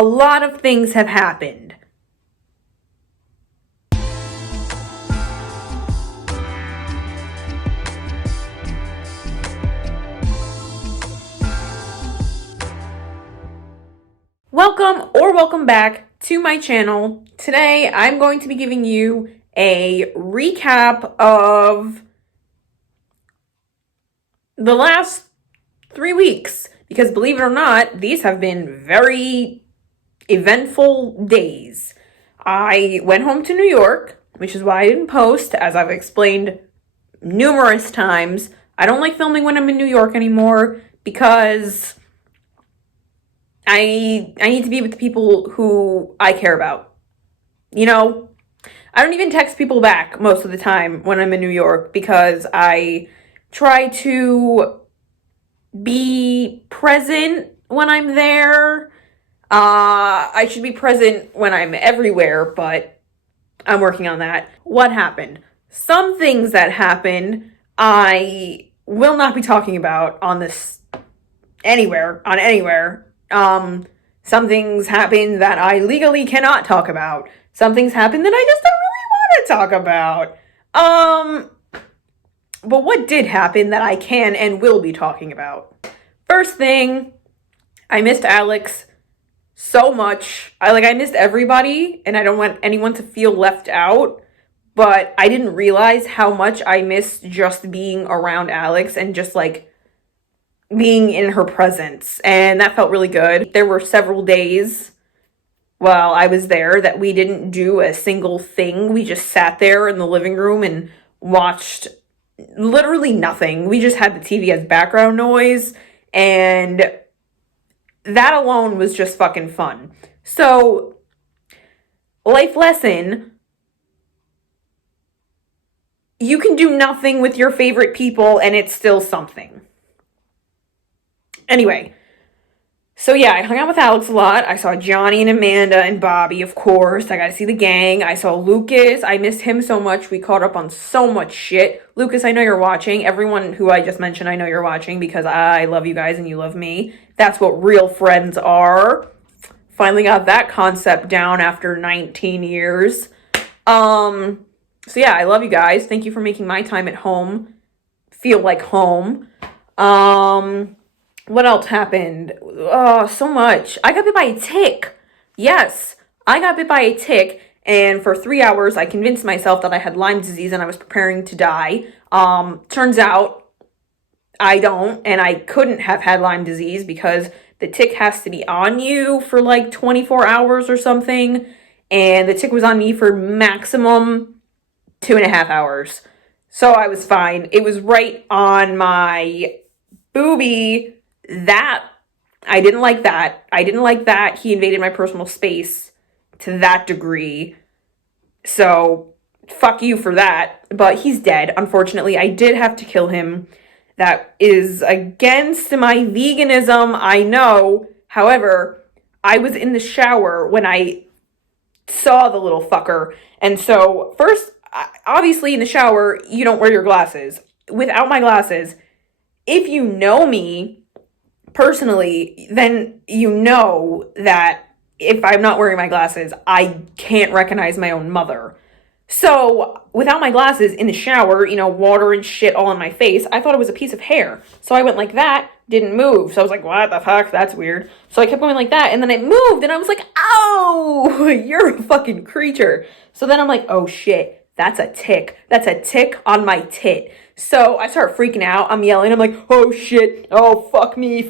a lot of things have happened. Welcome back to my channel. Today I'm going to be giving you a recap of the last 3 weeks, because believe it or not, these have been very eventful days. I went home to New York, which is why I didn't post, as I've explained numerous times. I don't like filming when I'm in New York anymore because I need to be with the people who I care about. You know, I don't even text people back most of the time when I'm in New York because I try to be present when I'm there. I should be present when I'm everywhere, but I'm working on that. What happened? Some things that happened I will not be talking about on this anywhere. Some things happened that I legally cannot talk about. Some things happened that I just don't really want to talk about. But what did happen that I can and will be talking about? First thing, I missed Alex so much. I missed everybody, and I don't want anyone to feel left out, but I didn't realize how much I missed just being around Alex and just being in her presence, and that felt really good. There were several days while I was there that we didn't do a single thing. We just sat there in the living room and watched literally nothing. We just had the TV as background noise, and that alone was just fucking fun. So, life lesson: you can do nothing with your favorite people and it's still something. Anyway, so yeah, I hung out with Alex a lot. I saw Johnny and Amanda and Bobby, of course. I got to see the gang. I saw Lucas. I missed him so much. We caught up on so much shit. Lucas, I know you're watching. Everyone who I just mentioned, I know you're watching because I love you guys and you love me. That's what real friends are. Finally got that concept down after 19 years. So yeah, I love you guys. Thank you for making my time at home feel like home. What else happened? Oh, so much. I got bit by a tick. Yes, I got bit by a tick, and for 3 hours I convinced myself that I had Lyme disease and I was preparing to die. Turns out I don't, and I couldn't have had Lyme disease because the tick has to be on you for 24 hours or something, and the tick was on me for maximum 2.5 hours. So I was fine. It was right on my boobie. That, I didn't like that. He invaded my personal space to that degree. So, fuck you for that. But he's dead. Unfortunately, I did have to kill him. That is against my veganism, I know. However, I was in the shower when I saw the little fucker. And so, first, obviously in the shower, you don't wear your glasses. Without my glasses, if you know me personally, then you know that if I'm not wearing my glasses, I can't recognize my own mother. So, without my glasses in the shower, water and shit all on my face, I thought it was a piece of hair. So I went like that, didn't move. So I was like, what the fuck? That's weird. So I kept going like that, and then it moved, and I was like, ow, you're a fucking creature. So then I'm like, oh shit, that's a tick. That's a tick on my tit. So I start freaking out. I'm yelling. I'm like, oh shit. Oh, fuck me.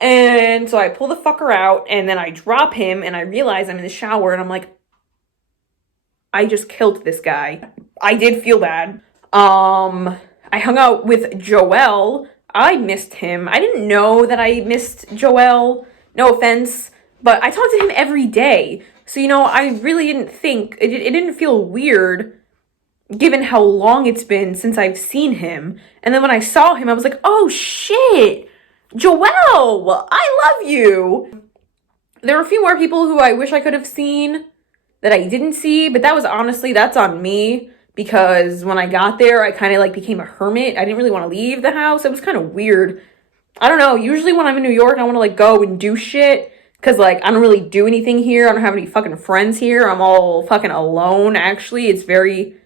And so I pull the fucker out, and then I drop him, and I realize I'm in the shower, and I'm like, I just killed this guy. I did feel bad. I hung out with Joel. I missed him. I didn't know that I missed Joel. No offense. But I talk to him every day. So, I really didn't think, it didn't feel weird given how long it's been since I've seen him. And then when I saw him, I was like, oh shit, Joel, I love you. There were a few more people who I wish I could have seen that I didn't see, but that's on me, because when I got there, I kind of became a hermit. I didn't really want to leave the house. It was kind of weird. I don't know. Usually when I'm in New York, I want to go and do shit, Because, like, I don't really do anything here. I don't have any fucking friends here. I'm all fucking alone, actually. It's very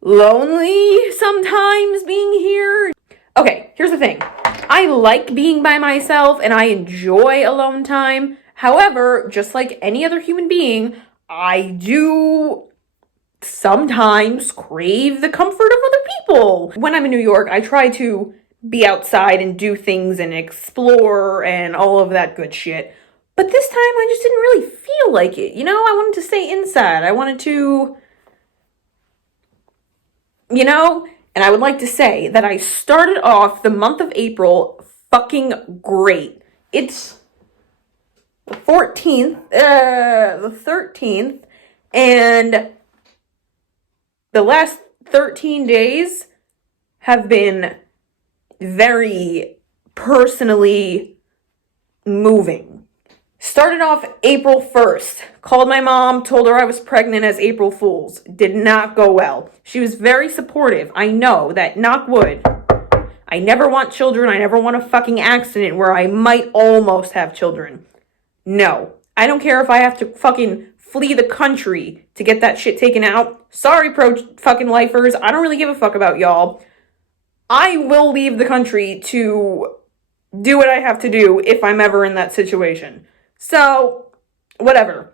lonely sometimes being here. Okay, here's the thing. I like being by myself and I enjoy alone time. However, just like any other human being, I do sometimes crave the comfort of other people. When I'm in New York, I try to be outside and do things and explore and all of that good shit. But this time I just didn't really feel like it. You know, I wanted to stay inside. I wanted to, you know, and I would like to say that I started off the month of April fucking great. It's the 14th, the 13th, and the last 13 days have been very personally moving. Started off April 1st. Called my mom, told her I was pregnant as April Fool's. Did not go well. She was very supportive. I know that, knock wood. I never want children. I never want a fucking accident where I might almost have children. No. I don't care if I have to fucking flee the country to get that shit taken out. Sorry, pro fucking lifers. I don't really give a fuck about y'all. I will leave the country to do what I have to do if I'm ever in that situation. So, whatever.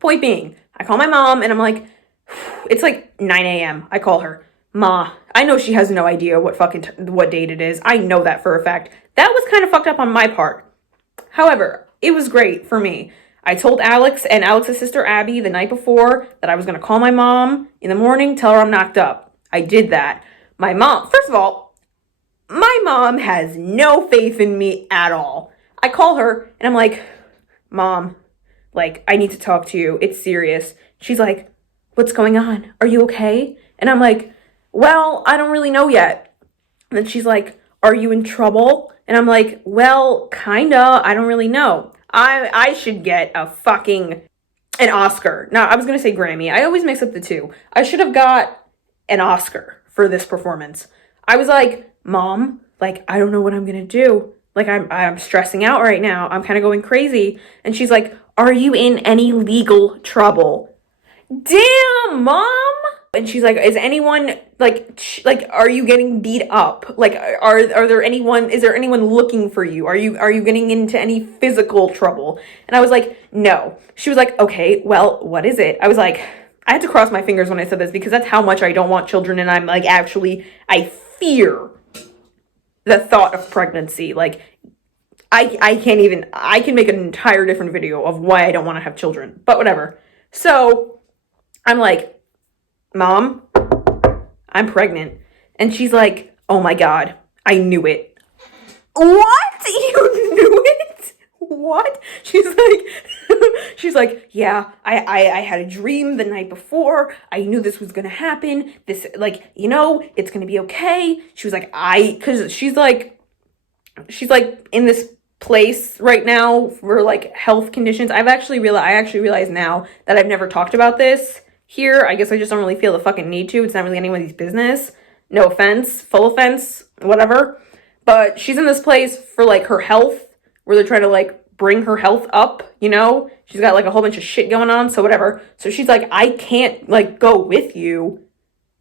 Point being, I call my mom and I'm like, it's like 9 a.m. I call her. Ma, I know she has no idea what date it is. I know that for a fact. That was kind of fucked up on my part. However, it was great for me. I told Alex and Alex's sister Abby the night before that I was going to call my mom in the morning, tell her I'm knocked up. I did that. My mom, first of all, my mom has no faith in me at all. I call her and I'm like, Mom, like, I need to talk to you. It's serious. She's like, what's going on? Are you okay? And I'm like, well, I don't really know yet. And then she's like, are you in trouble? And I'm like, well, kinda. I don't really know. I should get an Oscar. No, I was going to say Grammy. I always mix up the two. I should have got an Oscar for this performance. I was like, Mom, like, I don't know what I'm going to do. Like, I'm stressing out right now. I'm kind of going crazy. And she's like, are you in any legal trouble? Damn, Mom! And she's like, is anyone, like, are you getting beat up? Like, is there anyone looking for you? Are you getting into any physical trouble? And I was like, no. She was like, okay, well, what is it? I was like, I had to cross my fingers when I said this because that's how much I don't want children. And I'm like, actually, I fear the thought of pregnancy. Like, I can make an entire different video of why I don't want to have children, but whatever. So I'm like, Mom, I'm pregnant. And she's like, oh my God, I knew it. What? You knew it? What? She's like, yeah, I had a dream the night before. I knew this was going to happen. This, like, you know, it's going to be okay. She was like, cause she's like in this place right now for like health conditions. I actually realize now that I've never talked about this here. I guess I just don't really feel the fucking need to. It's not really anybody's business. No offense, full offense, whatever. But she's in this place for like her health, where they're trying to like bring her health up, you know? She's got like a whole bunch of shit going on, so whatever. So she's like, I can't like go with you.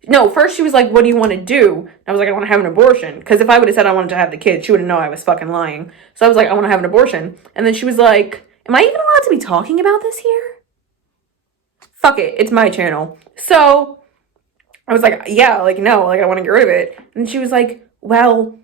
No, first she was like, what do you want to do? And I was like, I want to have an abortion. Because if I would have said I wanted to have the kid, she wouldn't know I was fucking lying. So I was like, I want to have an abortion. And then she was like, am I even allowed to be talking about this here? Fuck it, it's my channel. So I was like, yeah, like, no, like, I want to get rid of it. And she was like, well,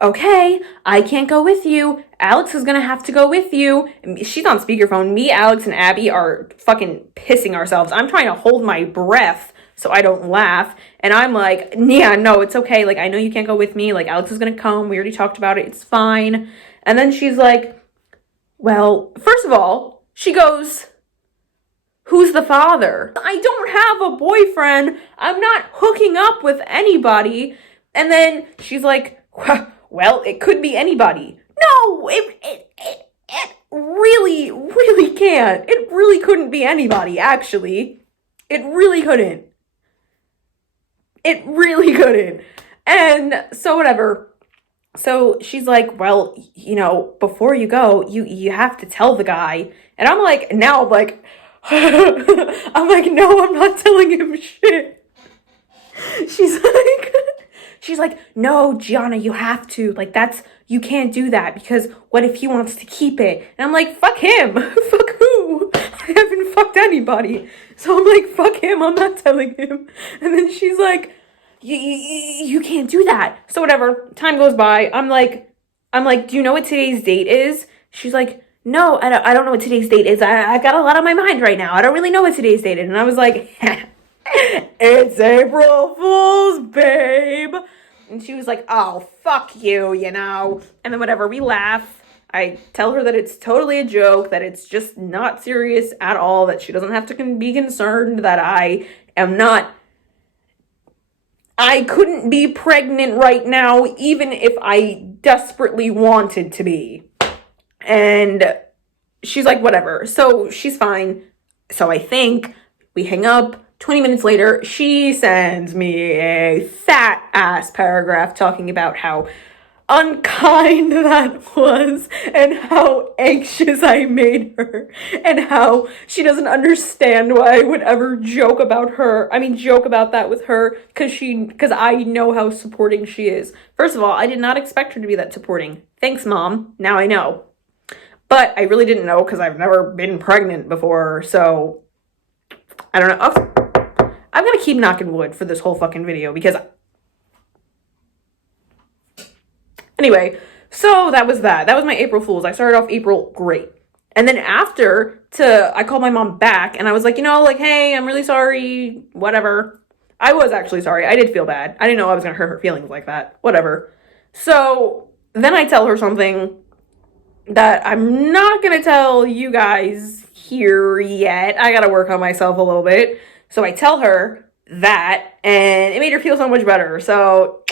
okay, I can't go with you. Alex is gonna have to go with you. She's on speakerphone. Me, Alex, and Abby are fucking pissing ourselves. I'm trying to hold my breath so I don't laugh. And I'm like, yeah, no, it's okay. Like, I know you can't go with me. Like, Alex is gonna come. We already talked about it. It's fine. And then she's like, well, first of all, she goes, who's the father? I don't have a boyfriend. I'm not hooking up with anybody. And then she's like, well, it could be anybody. No, it really, really can't. It really couldn't be anybody, actually. It really couldn't. It really couldn't. And so whatever. So she's like, well, before you go, you have to tell the guy. And I'm like, now I'm like, I'm like, no, I'm not telling him shit. She's like, she's like, no, Gianna, you have to. Like, you can't do that because what if he wants to keep it? And I'm like, fuck him. Fuck who? I haven't fucked anybody. So I'm like, fuck him. I'm not telling him. And then she's like, you can't do that. So whatever. Time goes by. I'm like, do you know what today's date is? She's like, no, I don't know what today's date is. I've got a lot on my mind right now. I don't really know what today's date is. And I was like, it's April Fool's, babe. And she was like, oh, fuck you, And then whatever, we laugh. I tell her that it's totally a joke, that it's just not serious at all, that she doesn't have to be concerned, that I couldn't be pregnant right now, even if I desperately wanted to be. And she's like, whatever. So she's fine. So I think we hang up. 20 minutes later, she sends me a fat ass paragraph talking about how unkind that was and how anxious I made her and how she doesn't understand why I would ever joke about that with her because I know how supporting she is. First of all, I did not expect her to be that supporting. Thanks, Mom. Now I know. But I really didn't know because I've never been pregnant before, so I don't know. I'm gonna keep knocking wood for this whole fucking video because anyway, so that was that. That was my April Fool's. I started off April great. And then I called my mom back and I was like, hey, I'm really sorry, whatever. I was actually sorry. I did feel bad. I didn't know I was gonna hurt her feelings like that. Whatever. So then I tell her something that I'm not gonna tell you guys here yet. I gotta work on myself a little bit. So I tell her that, and it made her feel so much better. So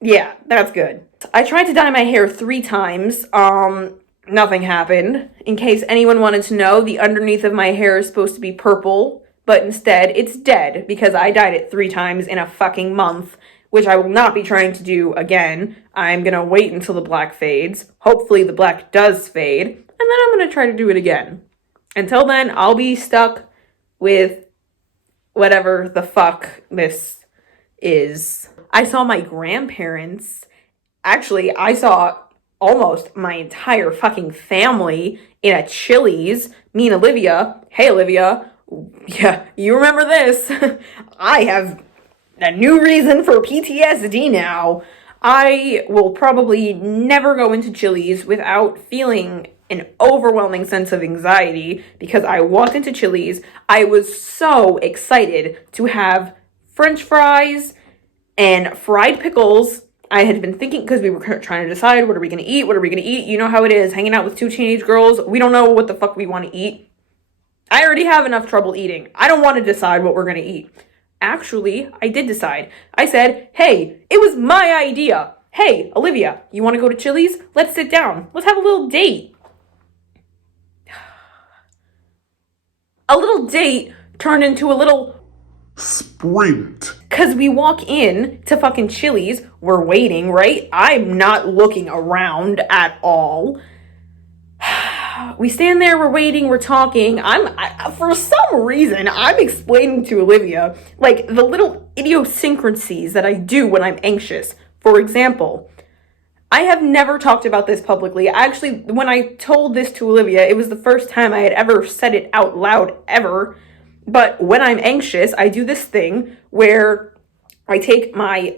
yeah, that's good. I tried to dye my hair 3 times. Nothing happened. In case anyone wanted to know, the underneath of my hair is supposed to be purple, but instead it's dead because I dyed it 3 times in a fucking month, which I will not be trying to do again. I'm gonna wait until the black fades. Hopefully the black does fade, and then I'm gonna try to do it again. Until then, I'll be stuck with whatever the fuck this is. I saw my grandparents. Actually, I saw almost my entire fucking family in a Chili's. Me and Olivia. Hey, Olivia. Yeah, you remember this. I have a new reason for PTSD now. I will probably never go into Chili's without feeling an overwhelming sense of anxiety because I walked into Chili's. I was so excited to have French fries and fried pickles. I had been thinking, because we were trying to decide, what are we going to eat? You know how it is, hanging out with 2 teenage girls. We don't know what the fuck we want to eat. I already have enough trouble eating. I don't want to decide what we're going to eat. Actually, I did decide. I said, hey, it was my idea. Hey, Olivia, you want to go to Chili's? Let's sit down. Let's have a little date. A little date turned into a little sprint. Because we walk in to fucking Chili's. We're waiting, right? I'm not looking around at all. We stand there, we're waiting, we're talking. For some reason, I'm explaining to Olivia, like, the little idiosyncrasies that I do when I'm anxious. For example, I have never talked about this publicly. Actually, when I told this to Olivia, it was the first time I had ever said it out loud, ever. But when I'm anxious, I do this thing where I take my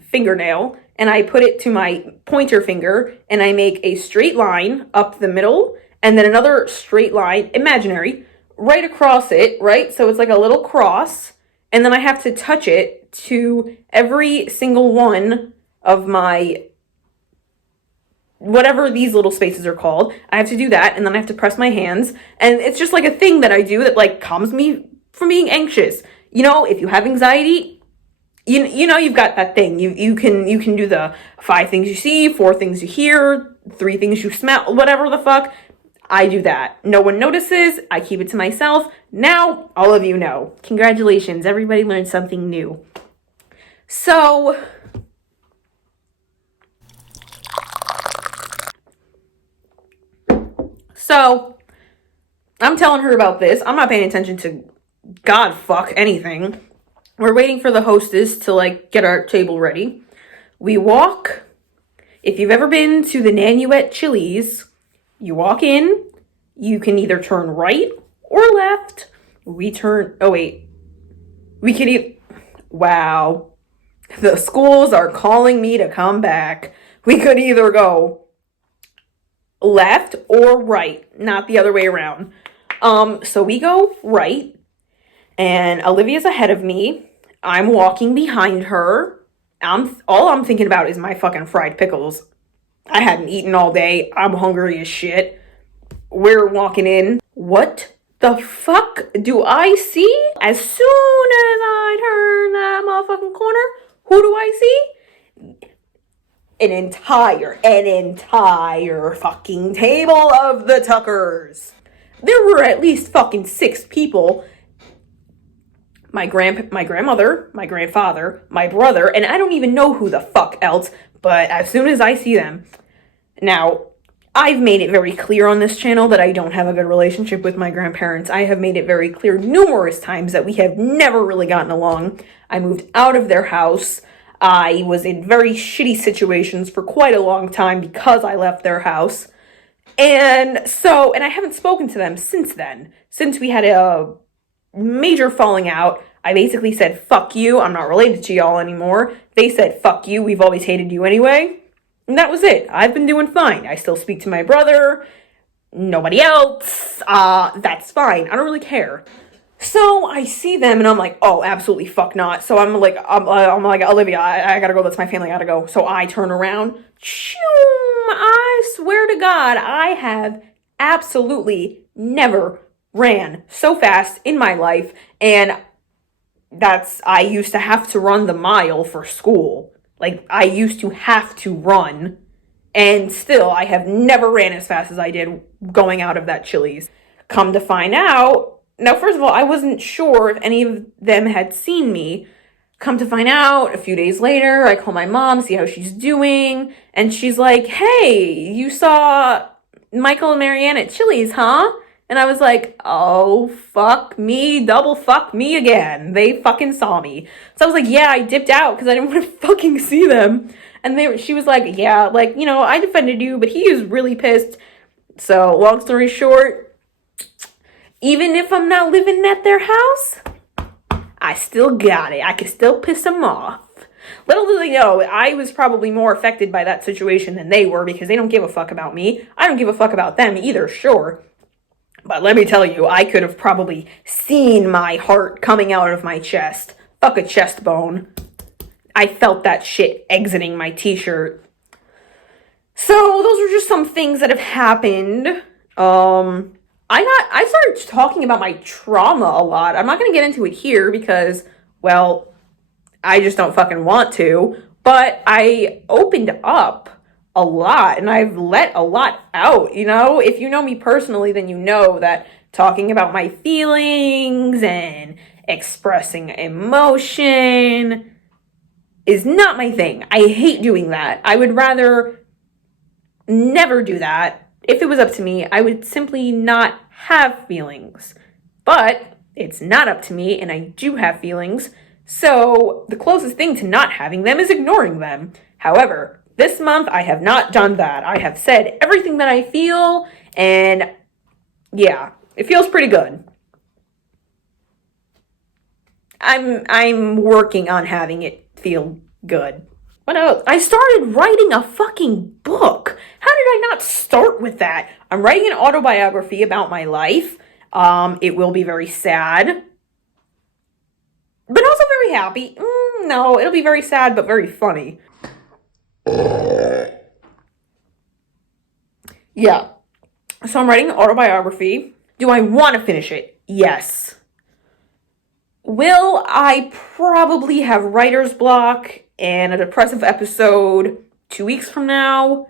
fingernail, and I put it to my pointer finger, and I make a straight line up the middle, and then another straight line, imaginary, right across it, right? So it's like a little cross, and then I have to touch it to every single one of my, whatever these little spaces are called. I have to do that, and then I have to press my hands, and it's just like a thing that I do that, like, calms me from being anxious. If you have anxiety, you've got that thing. You can do the 5 things you see, 4 things you hear, 3 things you smell, whatever the fuck. I do that. No one notices. I keep it to myself. Now, all of you know. Congratulations. Everybody learned something new. So, So I'm telling her about this. I'm not paying attention to God fuck anything. We're waiting for the hostess to like get our table ready. We walk. If you've ever been to the Nanuet Chili's, you walk in. You can either turn right or left. We turn. Oh wait. We can either. Wow. The schools are calling me to come back. We could either go left or right, not the other way around. So we go right, and Olivia's ahead of me. I'm walking behind her. All I'm thinking about is my fucking fried pickles. I hadn't eaten all day. I'm hungry as shit. We're walking in. What the fuck do I see? As soon as I turn that motherfucking corner, who do I see? An entire fucking table of the Tuckers. There were at least fucking 6 people. My grandmother, my grandfather, my brother, and I don't even know who the fuck else, but as soon as I see them. Now, I've made it very clear on this channel that I don't have a good relationship with my grandparents. I have made it very clear numerous times that we have never really gotten along. I moved out of their house. I was in very shitty situations for quite a long time because I left their house. And I haven't spoken to them since then. Since we had a major falling out, I basically said, fuck you, I'm not related to y'all anymore. They said, fuck you, we've always hated you anyway. And that was it. I've been doing fine. I still speak to my brother. Nobody else. That's fine. I don't really care. So I see them and I'm like, oh, absolutely fuck not. So I'm like, Olivia, I gotta go. That's my family. I gotta go. So I turn around. Choom! I swear to God, I have absolutely never ran so fast in my life. And I used to have to run the mile for school. Like, I used to have to run. And still, I have never ran as fast as I did going out of that Chili's. Come to find out, now, first of all, I wasn't sure if any of them had seen me. Come to find out, a few days later, I call my mom, see how she's doing. And she's like, hey, you saw Michael and Marianne at Chili's, huh? And I was like, oh, fuck me, double fuck me again. They fucking saw me. So I was like, yeah, I dipped out because I didn't want to fucking see them. And she was like, yeah, like, you know, I defended you, but he was really pissed. So long story short, even if I'm not living at their house, I still got it. I can still piss them off. Little do they know, I was probably more affected by that situation than they were because they don't give a fuck about me. I don't give a fuck about them either, sure. But let me tell you, I could have probably seen my heart coming out of my chest. Fuck a chest bone. I felt that shit exiting my t-shirt. So those are just some things that have happened. I started talking about my trauma a lot. I'm not going to get into it here because, well, I just don't fucking want to. But I opened up a lot and I've let a lot out, you know? If you know me personally, then you know that talking about my feelings and expressing emotion is not my thing. I hate doing that. I would rather never do that. If it was up to me, I would simply not have feelings. But it's not up to me and I do have feelings. So the closest thing to not having them is ignoring them. However, this month I have not done that. I have said everything that I feel and yeah, it feels pretty good. I'm working on having it feel good. What else? I started writing a fucking book. How did I not start with that? I'm writing an autobiography about my life. It will be very sad, but also very happy. No, it'll be very sad, but very funny. Yeah. So I'm writing an autobiography. Do I want to finish it? Yes. Will I probably have writer's block and a depressive episode 2 weeks from now?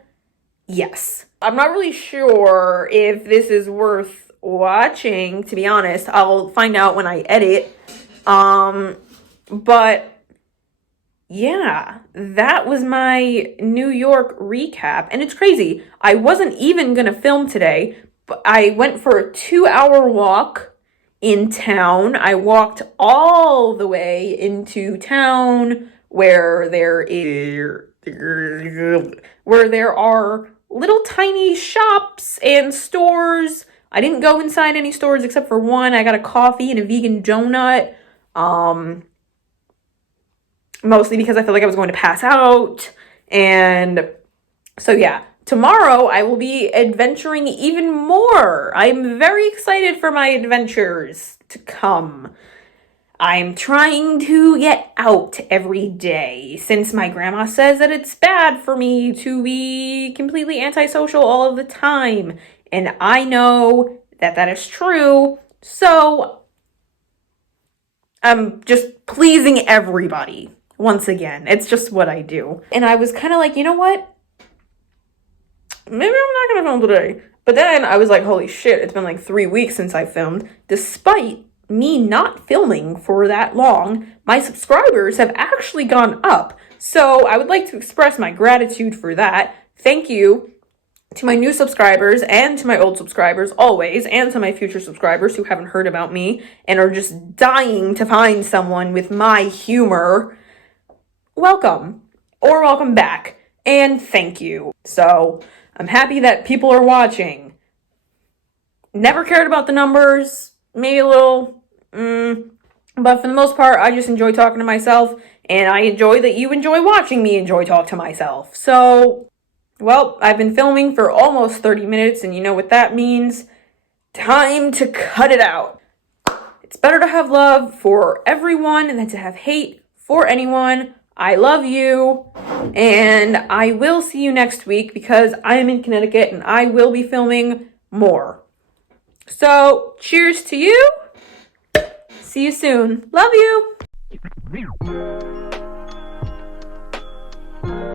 Yes. I'm not really sure if this is worth watching, to be honest. I'll find out when I edit. But yeah, that was my New York recap. And it's crazy. I wasn't even gonna film today, I went for a 2-hour walk in town. I walked all the way into town where there are little tiny shops and stores. I didn't go inside any stores except for one. I got a coffee and a vegan donut. Mostly because I felt like I was going to pass out. And so yeah, tomorrow I will be adventuring even more. I'm very excited for my adventures to come. I'm trying to get out every day since my grandma says that it's bad for me to be completely antisocial all of the time. And I know that that is true. So I'm just pleasing everybody. Once again, it's just what I do. And I was kind of like, you know what? Maybe I'm not gonna film today. But then I was like, holy shit, it's been like 3 weeks since I filmed. Despite me not filming for that long, my subscribers have actually gone up. So I would like to express my gratitude for that. Thank you to my new subscribers and to my old subscribers always, and to my future subscribers who haven't heard about me and are just dying to find someone with my humor. Welcome, or welcome back, and thank you. So I'm happy that people are watching. Never cared about the numbers, maybe a little, but for the most part, I just enjoy talking to myself, and I enjoy that you enjoy watching me talk to myself. So, well, I've been filming for almost 30 minutes, and you know what that means. Time to cut it out. It's better to have love for everyone than to have hate for anyone. I love you, and I will see you next week because I am in Connecticut and I will be filming more. So, cheers to you. See you soon. Love you.